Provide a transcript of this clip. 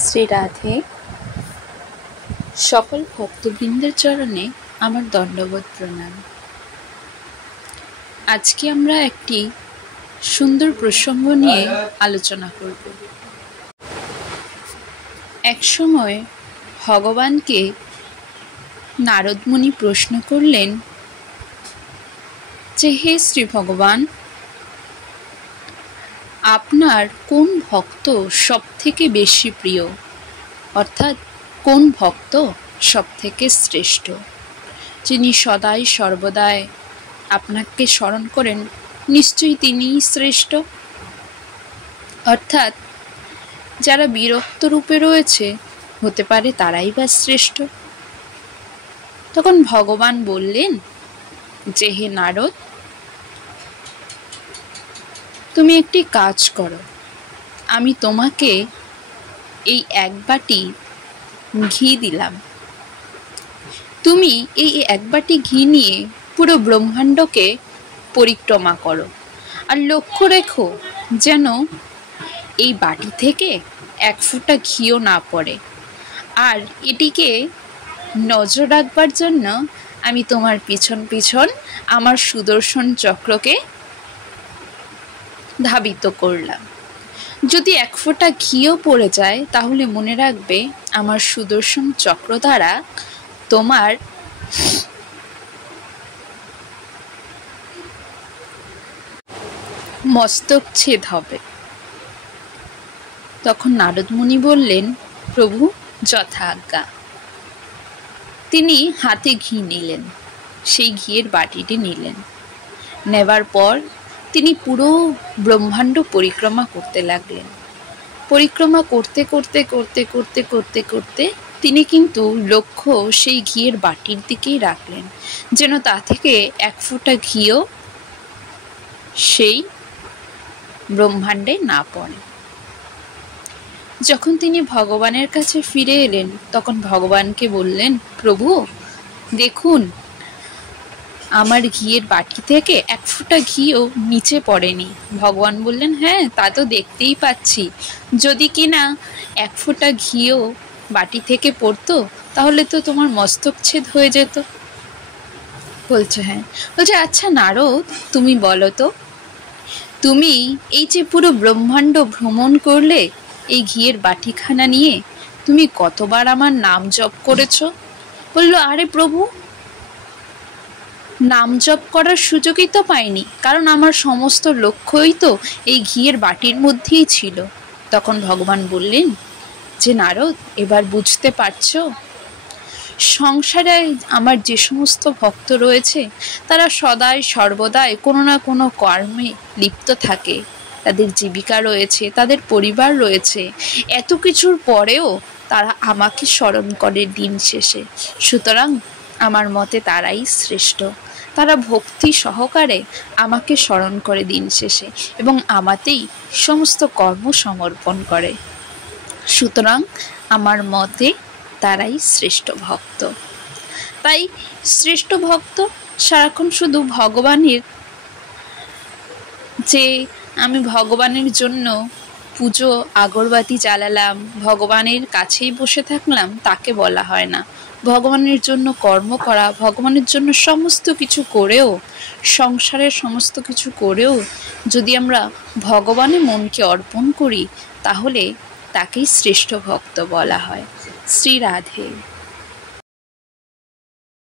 শ্রী রাধে। সকল ভক্তবৃন্দের চরণে আমার দণ্ডবোধ প্রণাম। আজকে আমরা একটি সুন্দর প্রসঙ্গ নিয়ে আলোচনা করব। এক সময় ভগবানকে নারদ মুনি প্রশ্ন করলেন যে, হে শ্রী ভগবান, আপনার কোন ভক্ত সব থেকে বেশি প্রিয়, অর্থাৎ কোন ভক্ত সব থেকে শ্রেষ্ঠ, যিনি সদাই সর্বদাই আপনাকে স্মরণ করেন, নিশ্চয়ই তিনিই শ্রেষ্ঠ। অর্থাৎ যারা বিরক্ত রূপে রয়েছে, হতে পারে তারাই বা শ্রেষ্ঠ। তখন ভগবান বললেন যে, হে নারদ, তুমি একটি কাজ করো, আমি তোমাকে এই এক বাটি ঘি দিলাম, তুমি এই এক বাটি ঘি নিয়ে পুরো ব্রহ্মাণ্ডকে পরিক্রমা করো, আর লক্ষ্য রেখো যেন এই বাটি থেকে এক ফোঁটা ঘিও না পড়ে। আর এটিকে নজর রাখবার জন্য আমি তোমার পিছন পিছন আমার সুদর্শন চক্রকে ধাবিত করলাম। যদি এক ফোঁটা ঘিও পড়ে যায়, তাহলে মনে রাখবে আমার সুদর্শন চক্র দ্বারা তোমার মস্তক ছেদ হবে। তখন নারদ মুনি বললেন, প্রভু যথা আজ্ঞা। তিনি হাতে ঘি নিলেন, সেই ঘিয়ের বাটিটি নিলেন। নেবার পর তিনি পুরো ব্রহ্মাণ্ড পরিক্রমা করতে লাগলেন। পরিক্রমা করতে করতে করতে করতে করতে করতে তিনি কিন্তু লক্ষ্য সেই ঘিয়ের বাটির দিকেই রাখলেন, যেন তা থেকে এক ফোঁটা ঘিও সেই ব্রহ্মাণ্ডে না পড়ে। যখন তিনি ভগবানের কাছে ফিরে এলেন, তখন ভগবানকে বললেন, প্রভু দেখুন, আমার ঘিয়ের বাটি থেকে এক ফোঁটা ঘিও নিচে পড়েনি। ভগবান বললেন, হ্যাঁ তা তো দেখতেই পাচ্ছি, যদি কিনা এক ফোঁটা ঘিও বাটি থেকে পড়তো, তাহলে তো তোমার মস্তক ছেদ হয়ে যেত। বলছে হ্যাঁ। বলছে, আচ্ছা নারদ, তুমি বলো তো, তুমি এই যে পুরো ব্রহ্মাণ্ড ভ্রমণ করলে এই ঘিয়ের বাটিখানা নিয়ে, তুমি কতবার আমার নাম জপ করেছো? বলল, আরে প্রভু, নাম জপ করার সুযোগই তো পাইনি, কারণ আমার সমস্ত লক্ষ্যই তো এই ঘিয়ের বাটির মধ্যেই ছিল। তখন ভগবান বললেন যে, নারদ, এবার বুঝতে পারছো, সংসারে আমার যে সমস্ত ভক্ত রয়েছে, তারা সদাই সর্বদাই কোনো না কোনো কর্মে লিপ্ত থাকে, তাদের জীবিকা রয়েছে, তাদের পরিবার রয়েছে, এত কিছুর পরেও তারা আমাকে স্মরণ করে দিন শেষে। সুতরাং আমার মতে তারাই শ্রেষ্ঠ। তারা ভক্তি সহকারে আমাকে স্মরণ করে দিন শেষে এবং আমাতেই সমস্ত কর্ম সমর্পণ করে। সুতরাং আমার মতে তারাই শ্রেষ্ঠ ভক্ত। তাই শ্রেষ্ঠ ভক্ত সারাক্ষণ শুধু ভগবানের, যে আমি ভগবানের জন্য পুজো আগরবাতি জ্বালালাম, ভগবানের কাছেই বসে থাকলাম, তাকে বলা হয় না। ভগবানের জন্য কর্ম করা, ভগবানের জন্য সমস্ত কিছু করেও, সংসারের সমস্ত কিছু করেও যদি আমরা ভগবানের মনকে অর্পণ করি, তাহলে তাকেই শ্রেষ্ঠ ভক্ত বলা হয়। শ্রী রাধে।